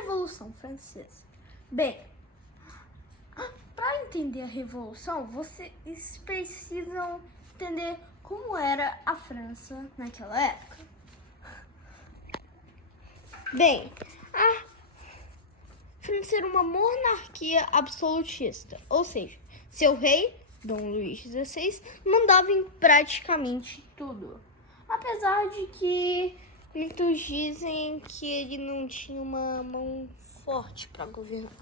Revolução Francesa. Bem, para entender a Revolução, vocês precisam entender como era a França naquela época. Bem, a França era uma monarquia absolutista, ou seja, seu rei, Dom Luís XVI, mandava em praticamente tudo. Apesar de que muitos dizem que ele não tinha uma mão forte para governar.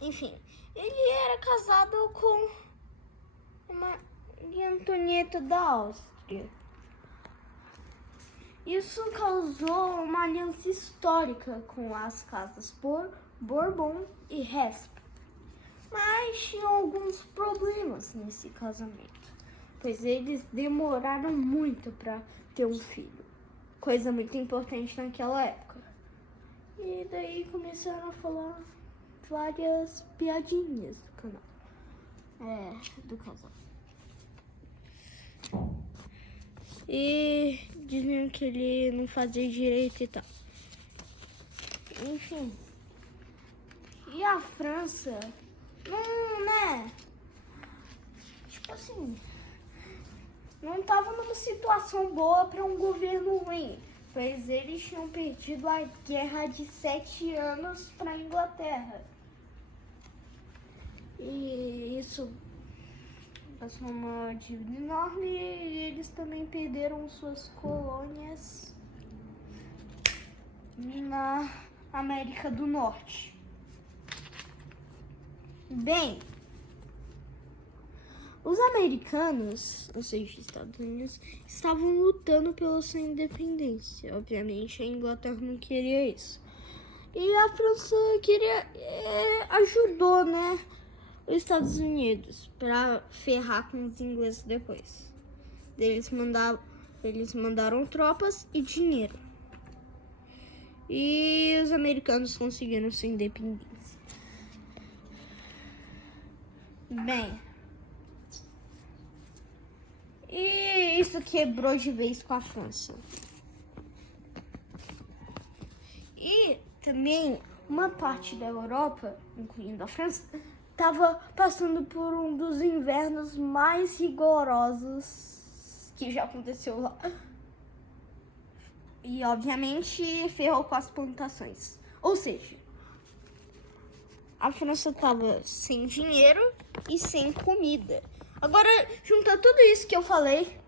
Enfim, ele era casado com Maria Antonieta da Áustria. Isso causou uma aliança histórica com as casas Bourbon e Habsburgo. Mas tinham alguns problemas nesse casamento, pois eles demoraram muito para ter um filho, coisa muito importante naquela época. E daí começaram a falar várias piadinhas do casal. E diziam que ele não fazia direito e tal. Enfim. E a França, tipo assim, não tava numa situação boa para um governo ruim, pois eles tinham perdido a guerra de 7 anos para a Inglaterra. E isso passou uma dívida enorme e eles também perderam suas colônias na América do Norte. Bem, os americanos, ou seja, Estados Unidos, estavam lutando pela sua independência. Obviamente, a Inglaterra não queria isso. E a França ajudou, os Estados Unidos para ferrar com os ingleses depois. Eles mandaram tropas e dinheiro. E os americanos conseguiram sua independência. Bem, e isso quebrou de vez com a França. E também uma parte da Europa, incluindo a França, estava passando por um dos invernos mais rigorosos que já aconteceu lá. E, obviamente, ferrou com as plantações. Ou seja, a França estava sem dinheiro e sem comida. Agora, junta tudo isso que eu falei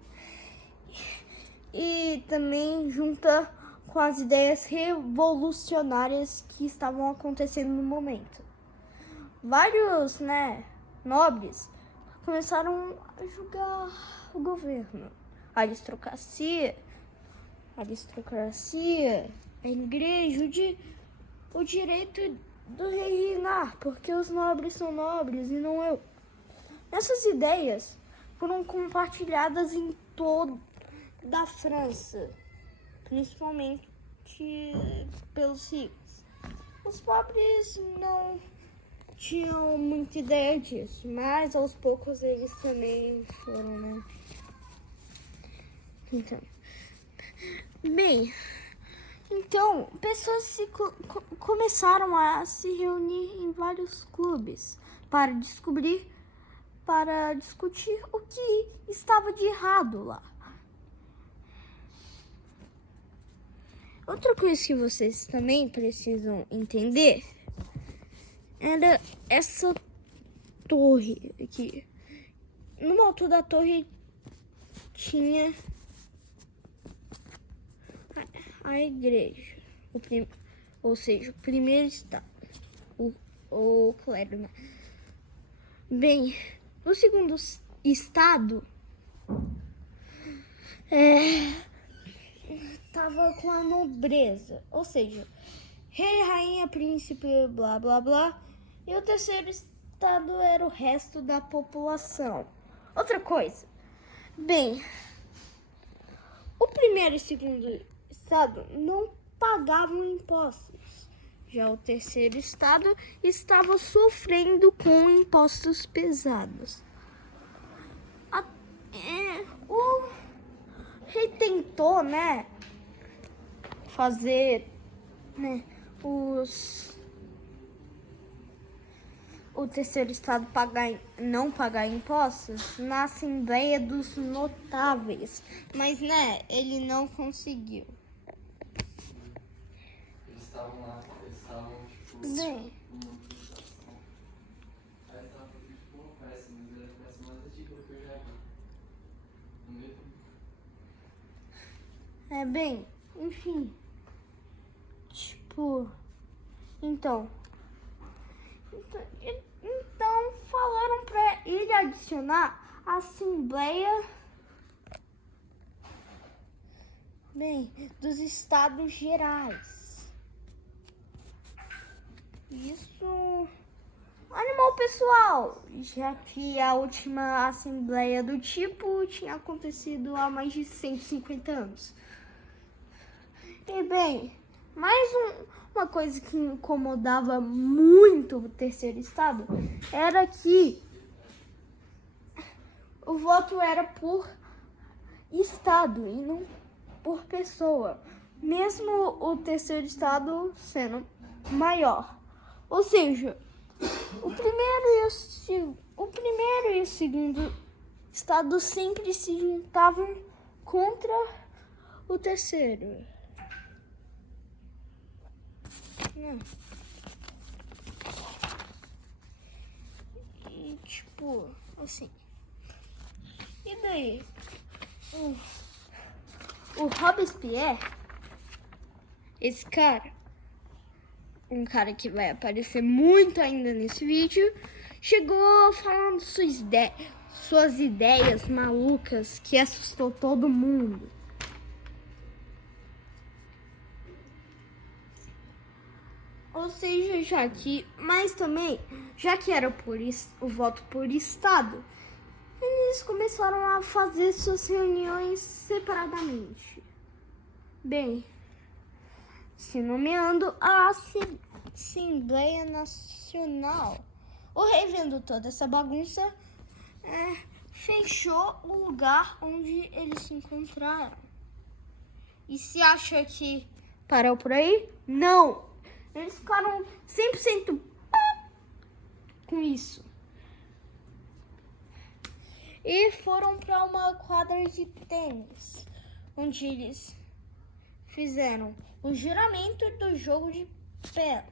e também junta com as ideias revolucionárias que estavam acontecendo no momento. Vários, nobres começaram a julgar o governo. A aristocracia, a igreja, o direito do rei reinar, porque os nobres são nobres e não eu. Essas ideias foram compartilhadas em toda a França, principalmente pelos ricos. Os pobres não tinham muita ideia disso, mas aos poucos eles também foram, Então, pessoas começaram a se reunir em vários clubes para discutir o que estava de errado lá. Outra coisa que vocês também precisam entender era essa torre aqui. No alto da torre tinha a igreja, ou seja, o primeiro estado, o clero. Bem, no segundo estado, tava com a nobreza, ou seja, rei, rainha, príncipe, blá, blá, blá. E o terceiro estado era o resto da população. Outra coisa, bem, o primeiro e segundo estado não pagavam impostos. Já o terceiro estado estava sofrendo com impostos pesados. O rei tentou, fazer o terceiro estado não pagar impostos na Assembleia dos Notáveis. Mas, né, ele não conseguiu. Eles estavam lá, tipo... Bem, Aí tava tipo, parece mais antigo do que eu já vi. No meio bem, enfim. Tipo, então falaram pra ele adicionar a Assembleia dos Estados Gerais. Isso animou o pessoal, já que a última assembleia do tipo tinha acontecido há mais de 150 anos. E bem, uma coisa que incomodava muito o terceiro estado era que o voto era por estado e não por pessoa, mesmo o terceiro estado sendo maior. Ou seja, o primeiro e o segundo estado sempre se juntavam contra o terceiro. E tipo, assim. E daí? O Robespierre, esse cara, um cara que vai aparecer muito ainda nesse vídeo, chegou falando suas ideias malucas que assustou todo mundo. Ou seja, já que era o voto por estado, eles começaram a fazer suas reuniões separadamente. Bem, se nomeando a Assembleia Nacional. O rei, vendo toda essa bagunça, fechou o lugar onde eles se encontraram. E se acha que parou por aí? Não! Eles ficaram 100% com isso. E foram para uma quadra de tênis, onde eles fizeram o juramento do jogo de pé,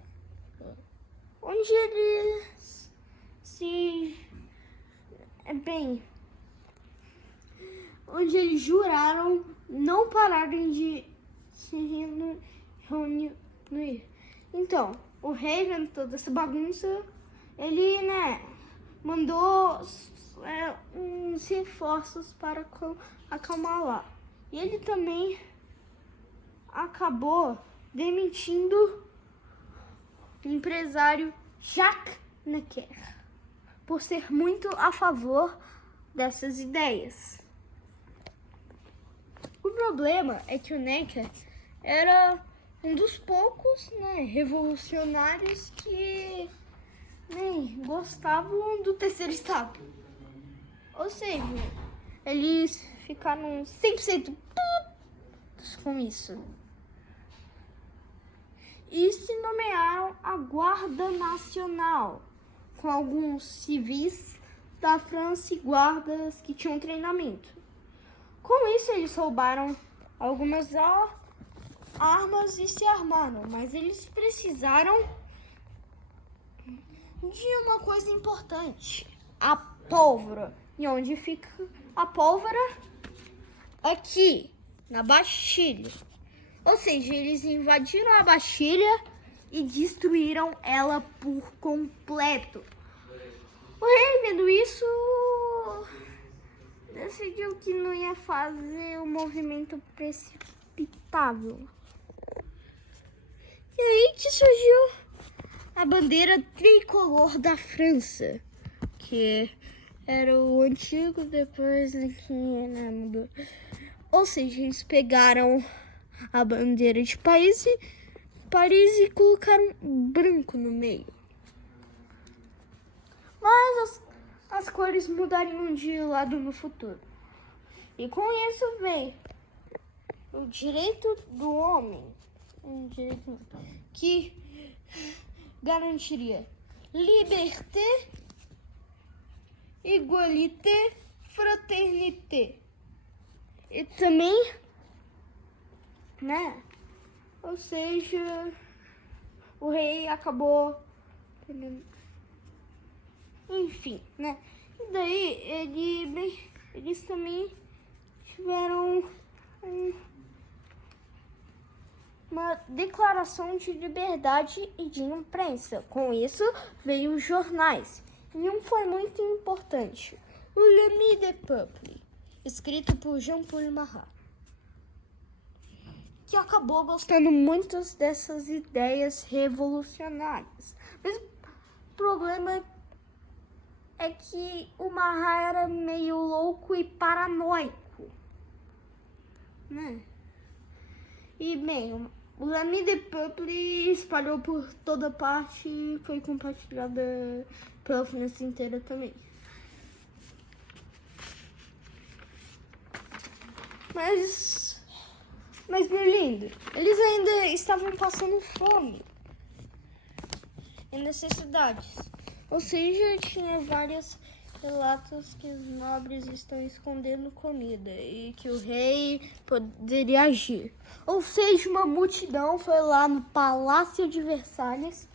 onde eles onde eles juraram não pararem de se reunir. Então, o rei, vendo toda essa bagunça, ele, mandou uns reforços para acalmar lá. E ele também acabou demitindo o empresário Jacques Necker por ser muito a favor dessas ideias. O problema é que o Necker era um dos poucos revolucionários que gostavam do terceiro estado. Ou seja, eles ficaram 100% com isso. E se nomearam a Guarda Nacional, com alguns civis da França e guardas que tinham treinamento. Com isso, eles roubaram algumas armas e se armaram, mas eles precisaram de uma coisa importante: a pólvora. E onde fica a pólvora? Aqui, na Bastilha. Ou seja, eles invadiram a Bastilha e destruíram ela por completo. O rei, vendo isso, decidiu que não ia fazer o movimento precipitável. E aí que surgiu a bandeira tricolor da França, que era o antigo, depois que mudou. Ou seja, eles pegaram a bandeira de Paris e colocaram branco no meio. Mas as cores mudariam de lado no futuro. E com isso veio o direito do homem, que garantiria liberté, égalité, fraternité. E também, né? Ou seja, o rei acabou, enfim, né? E daí eles também tiveram uma declaração de liberdade e de imprensa. Com isso veio os jornais. E um foi muito importante, o Le Midi Peuple, escrito por Jean-Paul Marat, que acabou gostando muito dessas ideias revolucionárias. Mas o problema é que o Marat era meio louco e paranoico, né? E bem, o Le Midi Peuple espalhou por toda parte e foi compartilhada pela França inteira também. Mas meu lindo, eles ainda estavam passando fome e necessidades. Ou seja, tinha vários relatos que os nobres estão escondendo comida e que o rei poderia agir. Ou seja, uma multidão foi lá no Palácio de Versalhes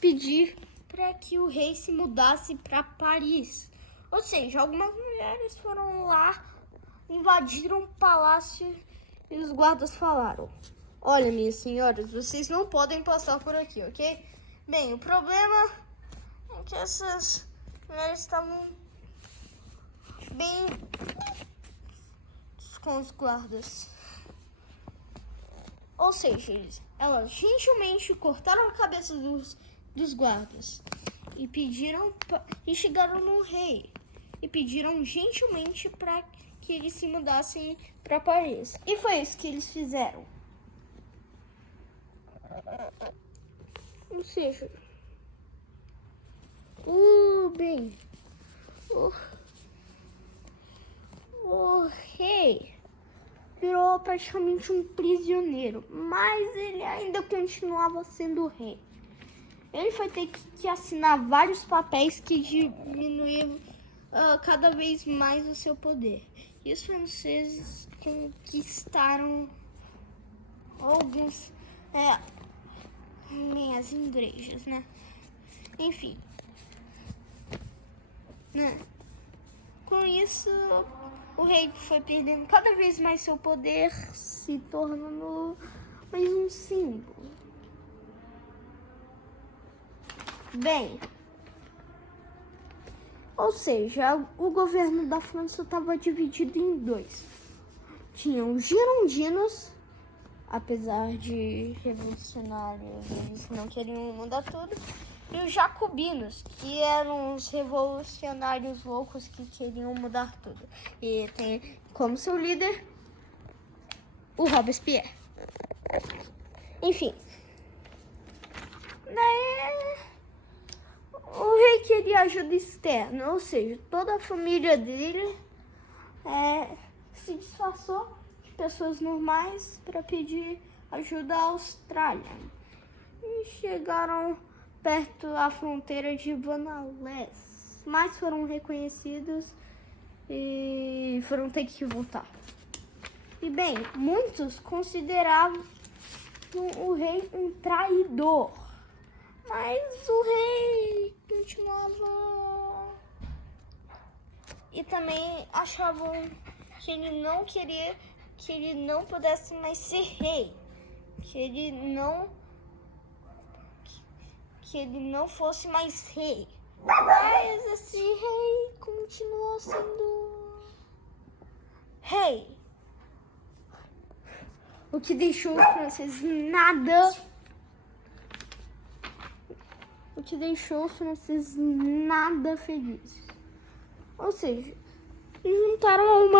pedir para que o rei se mudasse para Paris. Ou seja, algumas mulheres foram lá, invadiram o palácio e os guardas falaram: olha, minhas senhoras, vocês não podem passar por aqui, ok? Bem, o problema é que essas mulheres estavam bem com os guardas. Ou seja, elas gentilmente cortaram a cabeça dos guardas e e chegaram no rei e pediram gentilmente para que eles se mudassem para Paris. E foi isso que eles fizeram. Ou seja, bem, o rei virou praticamente um prisioneiro, mas ele ainda continuava sendo rei. Ele foi ter que assinar vários papéis que diminuíam cada vez mais o seu poder. E os franceses conquistaram alguns as igrejas, né? Enfim, né? Com isso, o rei foi perdendo cada vez mais seu poder, se tornando mais um símbolo. Bem, ou seja, o governo da França estava dividido em dois. Tinham os girondinos, apesar de revolucionários, eles não queriam mudar tudo, e os jacobinos, que eram os revolucionários loucos que queriam mudar tudo. E tem como seu líder o Robespierre. Enfim, o rei queria ajuda externa, ou seja, toda a família dele se disfarçou de pessoas normais para pedir ajuda à Austrália. E chegaram perto da fronteira de Vanales, mas foram reconhecidos e foram ter que voltar. E bem, muitos consideravam o rei um traidor, mas o rei continuava e também achavam que ele não queria, que ele não pudesse mais ser rei, que ele não fosse mais rei. Mas esse rei continuou sendo rei, o que deixou os franceses nada felizes. Ou seja, juntaram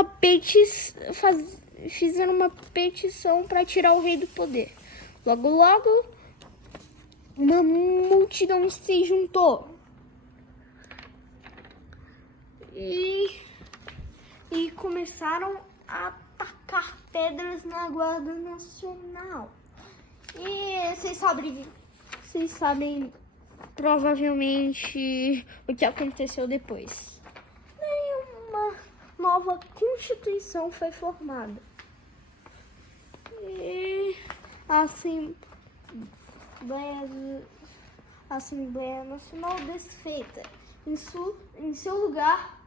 fizeram uma petição para tirar o rei do poder. Logo, uma multidão se juntou e começaram a atacar pedras na Guarda Nacional. E vocês sabem provavelmente o que aconteceu depois. Daí uma nova constituição foi formada. E assim, a Assembleia Nacional desfeita. Em seu lugar,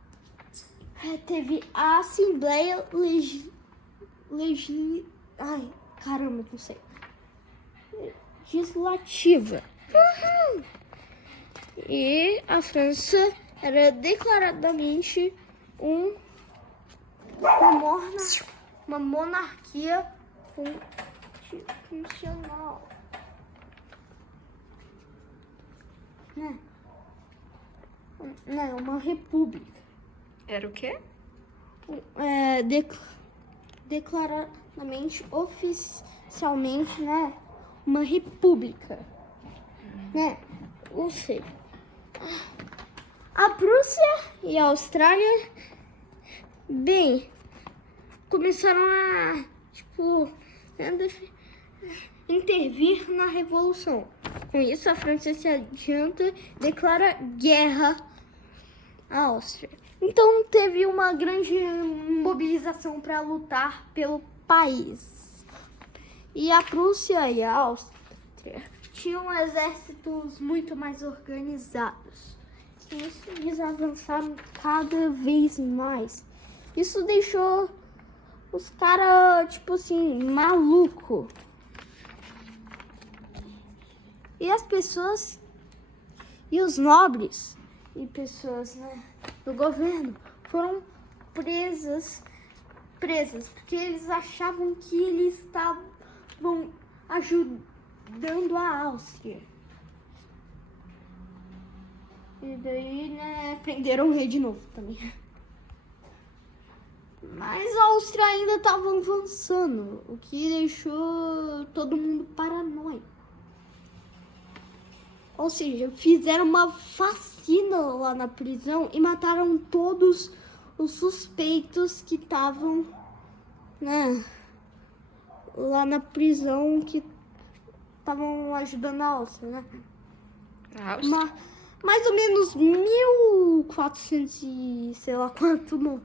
teve a Assembleia Ai, caramba, não sei. Legislativa. Uhum. E a França era declaradamente uma monarquia constitucional. Né? Não, uma república. Era o quê? Declaradamente, oficialmente, né? Uma república. Né? Ou seja, a Prússia e a Austrália, bem, começaram a, intervir na Revolução. Com isso, a França se adianta, declara guerra à Áustria. Então, teve uma grande mobilização para lutar pelo país. E a Prússia e a Áustria tinham exércitos muito mais organizados. E isso, eles avançaram cada vez mais. Isso deixou os caras, maluco. E as pessoas, e os nobres, e pessoas, né, do governo, foram presas, porque eles achavam que eles estavam ajudando a Áustria. E daí, né, prenderam o rei de novo também. Mas a Áustria ainda estava avançando, o que deixou todo mundo paranoico. Ou seja, fizeram uma facina lá na prisão e mataram todos os suspeitos que estavam, né, lá na prisão, que estavam ajudando a Áustria, né? A Áustria? Mais ou menos 1.400 e sei lá quanto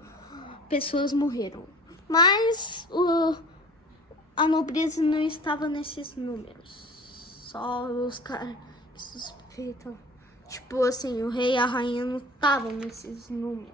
pessoas morreram. Mas a nobreza não estava nesses números. Só os caras que suspeitam. O rei e a rainha não estavam nesses números.